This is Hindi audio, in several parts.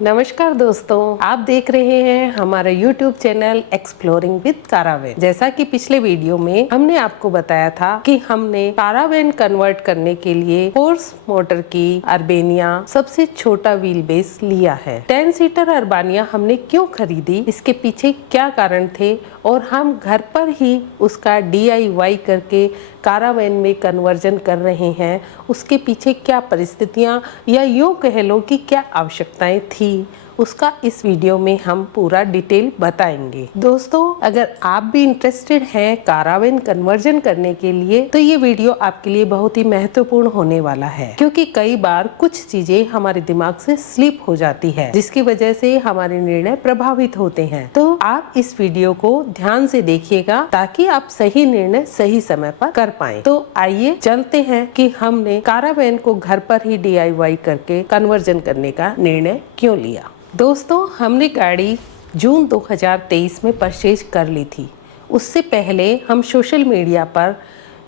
नमस्कार दोस्तों, आप देख रहे हैं हमारा YouTube चैनल एक्सप्लोरिंग विद कारावैन। जैसा कि पिछले वीडियो में हमने आपको बताया था कि हमने कारावैन कन्वर्ट करने के लिए फोर्स मोटर की अर्बानिया सबसे छोटा व्हील बेस लिया है। 10 सीटर अर्बानिया हमने क्यों खरीदी, इसके पीछे क्या कारण थे और हम घर पर ही उसका DIY करके कारावैन में कन्वर्जन कर रहे हैं, उसके पीछे क्या परिस्थितियां या यूँ कह लो कि क्या आवश्यकताएं थी, उसका इस वीडियो में हम पूरा डिटेल बताएंगे। दोस्तों, अगर आप भी इंटरेस्टेड हैं कारावैन कन्वर्जन करने के लिए तो ये वीडियो आपके लिए बहुत ही महत्वपूर्ण होने वाला है, क्योंकि कई बार कुछ चीजें हमारे दिमाग से स्लिप हो जाती है जिसकी वजह से हमारे निर्णय प्रभावित होते हैं। तो आप इस वीडियो को ध्यान से देखिएगा ताकि आप सही निर्णय सही समय पर कर पाए। तो आइए चलते हैं कि हमने कारावैन को घर पर ही DIY करके कन्वर्जन करने का निर्णय क्यों लिया। दोस्तों, हमने गाड़ी जून 2023 में परचेज कर ली थी। उससे पहले हम सोशल मीडिया पर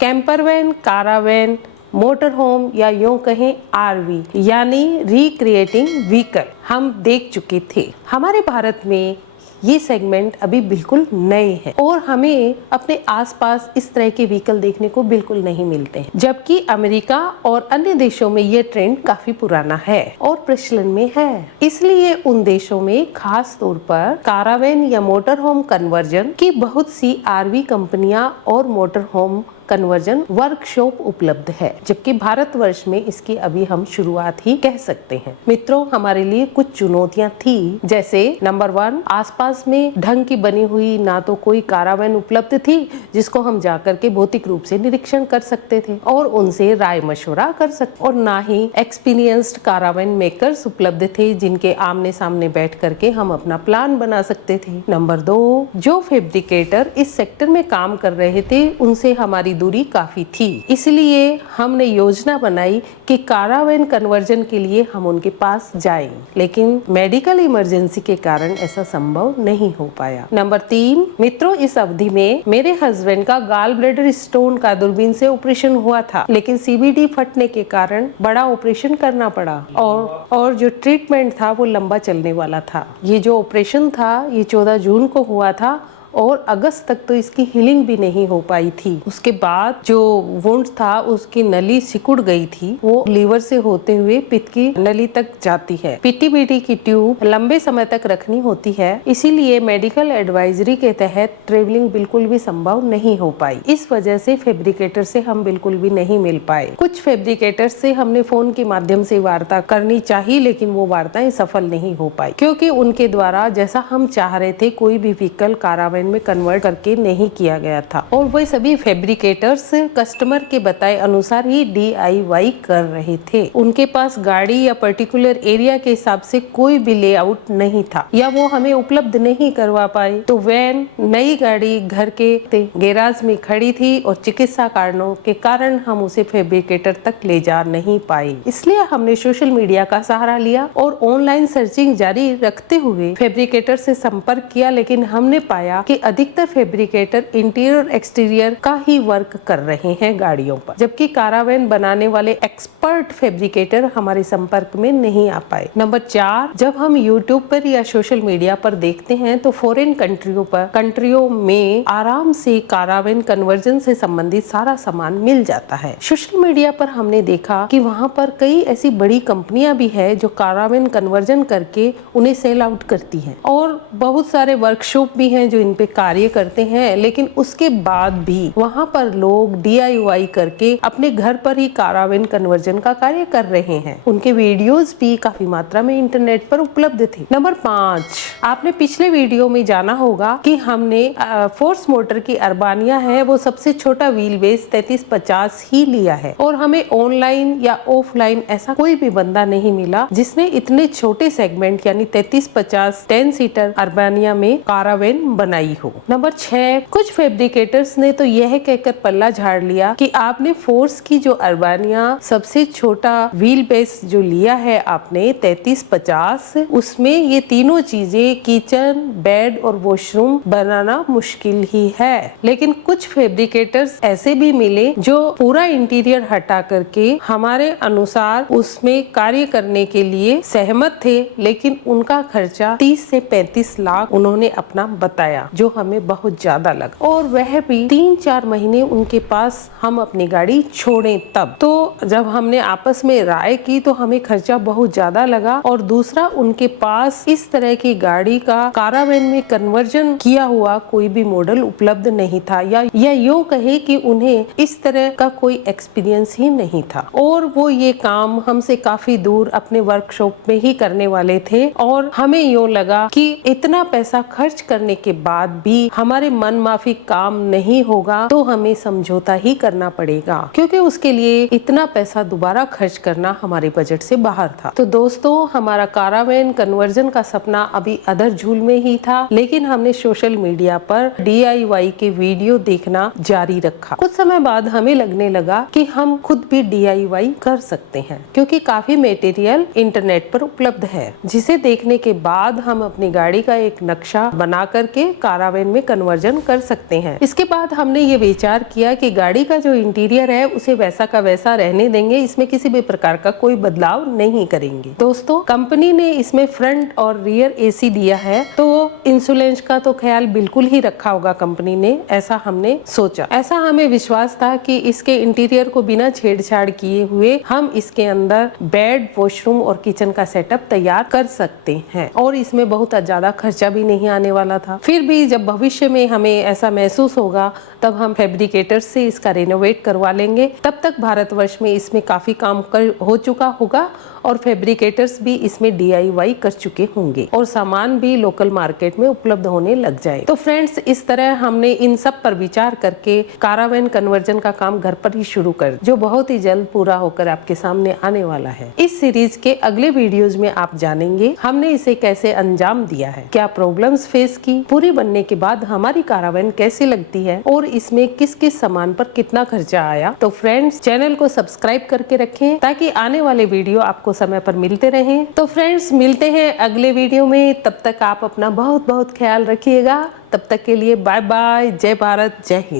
कैंपर वैन, कारावैन, मोटर होम या यूँ कहें RV यानी रिक्रिएटिंग व्हीकल हम देख चुके थे। हमारे भारत में ये सेगमेंट अभी बिल्कुल नए हैं और हमें अपने आसपास इस तरह के व्हीकल देखने को बिल्कुल नहीं मिलते हैं, जबकि अमेरिका और अन्य देशों में ये ट्रेंड काफी पुराना है और प्रचलन में है। इसलिए उन देशों में खास तौर पर कारावैन या मोटर होम कन्वर्जन की बहुत सी RV कंपनियां और मोटर होम कन्वर्जन वर्कशॉप उपलब्ध है, जबकि भारतवर्ष में इसकी अभी हम शुरुआत ही कह सकते हैं। मित्रों, हमारे लिए कुछ चुनौतियां थी, जैसे नंबर 1, आसपास में ढंग की बनी हुई ना तो कोई कारावैन उपलब्ध थी जिसको हम जाकर के भौतिक रूप से निरीक्षण कर सकते थे और उनसे राय मशवरा कर सकते, और ना ही एक्सपीरियंस्ड कारावैन मेकर्स उपलब्ध थे जिनके आमने सामने बैठ करके हम अपना प्लान बना सकते थे। नंबर 2, जो फैब्रिकेटर इस सेक्टर में काम कर रहे थे उनसे हमारी दूरी काफी थी, इसलिए हमने योजना बनाई कि कारावैन कन्वर्जन के लिए हम उनके पास जाएं, लेकिन मेडिकल इमरजेंसी के कारण ऐसा संभव नहीं हो पाया। नंबर 3, मित्रों, इस अवधि में मेरे हस्बैंड का गॉल ब्लैडर स्टोन का दूरबीन से ऑपरेशन हुआ था, लेकिन CBD फटने के कारण बड़ा ऑपरेशन करना पड़ा और जो ट्रीटमेंट था वो लंबा चलने वाला था। ये जो ऑपरेशन था ये 14 जून को हुआ था और अगस्त तक तो इसकी हीलिंग भी नहीं हो पाई थी। उसके बाद जो वुंड था उसकी नली सिकुड़ गई थी, वो लीवर से होते हुए पित्त की नली तक जाती है। PTBD की ट्यूब लंबे समय तक रखनी होती है, इसीलिए मेडिकल एडवाइजरी के तहत ट्रेवलिंग बिल्कुल भी संभव नहीं हो पाई। इस वजह से फैब्रिकेटर से हम बिल्कुल भी नहीं मिल पाए। कुछ फैब्रिकेटर से हमने फोन के माध्यम से वार्ता करनी चाहिए, लेकिन वो वार्ताएं सफल नहीं हो पाई, क्योंकि उनके द्वारा जैसा हम चाह रहे थे कोई भी व्हीकल कारावैन में कन्वर्ट करके नहीं किया गया था और वह सभी फैब्रिकेटर्स कस्टमर के बताए अनुसार ही DIY कर रहे थे। उनके पास गाड़ी या पर्टिकुलर एरिया के हिसाब से कोई भी लेआउट नहीं था या वो हमें उपलब्ध नहीं करवा पाए। तो वैन, नई गाड़ी घर के गैराज में खड़ी थी और चिकित्सा कारणों के कारण हम उसे फैब्रिकेटर तक ले जा नहीं पाए। इसलिए हमने सोशल मीडिया का सहारा लिया और ऑनलाइन सर्चिंग जारी रखते हुए फैब्रिकेटर से संपर्क किया, लेकिन हमने पाया कि अधिकतर फैब्रिकेटर इंटीरियर एक्सटीरियर का ही वर्क कर रहे हैं गाड़ियों पर, जबकि कारावैन बनाने वाले एक्सपर्ट फैब्रिकेटर हमारे संपर्क में नहीं आ पाए। नंबर 4, जब हम YouTube पर या सोशल मीडिया पर देखते हैं तो फॉरेन कंट्रियों में आराम से कारावैन कन्वर्जन से संबंधित सारा सामान मिल जाता है। सोशल मीडिया पर हमने देखा कि वहाँ पर कई ऐसी बड़ी कंपनियां भी है जो कारावैन कन्वर्जन करके उन्हें सेल आउट करती हैं और बहुत सारे वर्कशॉप भी हैं जो इन पे कार्य करते हैं, लेकिन उसके बाद भी वहाँ पर लोग DIY करके अपने घर पर ही कारावैन कन्वर्जन का कार्य कर रहे हैं। उनके वीडियोस भी काफी मात्रा में इंटरनेट पर उपलब्ध थे। नंबर 5, आपने पिछले वीडियो में जाना होगा कि हमने फोर्स मोटर की अर्बानिया है वो सबसे छोटा व्हील बेस 3350 ही लिया है और हमें ऑनलाइन या ऑफलाइन ऐसा कोई भी बंदा नहीं मिला जिसने इतने छोटे सेगमेंट यानी 3350 10 सीटर अर्बानिया में कारावैन बनाई आई हो। नंबर 6, कुछ फैब्रिकेटर्स ने तो यह कहकर पल्ला झाड़ लिया कि आपने फोर्स की जो अर्बानिया सबसे छोटा व्हील बेस जो लिया है आपने 3350, उसमें ये तीनों चीजें किचन, बेड और वॉशरूम बनाना मुश्किल ही है। लेकिन कुछ फैब्रिकेटर्स ऐसे भी मिले जो पूरा इंटीरियर हटा करके हमारे अनुसार उसमें कार्य करने के लिए सहमत थे, लेकिन उनका खर्चा 30 से 35 लाख उन्होंने अपना बताया, जो हमें बहुत ज्यादा लगा। और वह भी 3-4 महीने उनके पास हम अपनी गाड़ी छोड़े तब। तो जब हमने आपस में राय की तो हमें खर्चा बहुत ज्यादा लगा। और दूसरा, उनके पास इस तरह की गाड़ी का कारावैन में कन्वर्जन किया हुआ कोई भी मॉडल उपलब्ध नहीं था, या यूं कहे कि उन्हें इस तरह का कोई एक्सपीरियंस ही नहीं था। और वो ये काम हमसे काफी दूर अपने वर्कशॉप में ही करने वाले थे। और हमें यूं लगा कि इतना पैसा खर्च करने के बाद भी हमारे मन माफिक काम नहीं होगा तो हमें समझौता ही करना पड़ेगा, क्योंकि उसके लिए इतना पैसा दोबारा खर्च करना हमारे बजट से बाहर था। तो दोस्तों, हमारा कारावैन कन्वर्जन का सपना अभी अधर झूल में ही था, लेकिन हमने सोशल मीडिया पर DIY के वीडियो देखना जारी रखा। कुछ समय बाद हमें लगने लगा कि हम खुद भी DIY कर सकते हैं, क्योंकि काफी मटेरियल इंटरनेट पर उपलब्ध है, जिसे देखने के बाद हम अपनी गाड़ी का एक नक्शा बना करके कारावैन में कन्वर्जन कर सकते हैं। इसके बाद हमने ये विचार किया कि गाड़ी का जो इंटीरियर है उसे वैसा का वैसा रहने देंगे, इसमें किसी भी प्रकार का कोई बदलाव नहीं करेंगे। दोस्तों, कंपनी ने इसमें फ्रंट और रियर AC दिया है, तो इंश्योरेंस का तो ख्याल बिल्कुल ही रखा होगा कंपनी ने, ऐसा हमने सोचा। ऐसा हमें विश्वास था कि इसके इंटीरियर को बिना छेड़छाड़ किए हुए हम इसके अंदर बेड, वॉशरूम और किचन का सेटअप तैयार कर सकते हैं, और इसमें बहुत ज्यादा खर्चा भी नहीं आने वाला था। फिर भी जब भविष्य में हमें ऐसा महसूस होगा तब हम फैब्रिकेटर से इसका रेनोवेट करवा लेंगे। तब तक भारतवर्ष में इसमें काफी काम हो चुका होगा और फैब्रिकेटर्स भी इसमें DIY कर चुके होंगे और सामान भी लोकल मार्केट में उपलब्ध होने लग जाए। तो फ्रेंड्स, इस तरह हमने इन सब पर विचार करके कारावैन कन्वर्जन का काम घर पर ही शुरू कर, जो बहुत ही जल्द पूरा होकर आपके सामने आने वाला है। इस सीरीज के अगले वीडियोज में आप जानेंगे हमने इसे कैसे अंजाम दिया है, क्या प्रॉब्लम्स फेस की, पूरी बनने के बाद हमारी कारावैन कैसी लगती है और इसमें किस किस सामान पर कितना खर्चा आया। तो फ्रेंड्स, चैनल को सब्सक्राइब करके रखें ताकि आने वाले वीडियो आपको समय पर मिलते रहें। तो फ्रेंड्स, मिलते हैं अगले वीडियो में, तब तक आप अपना बहुत बहुत ख्याल रखिएगा। तब तक के लिए बाय बाय, जय भारत, जय हिंद।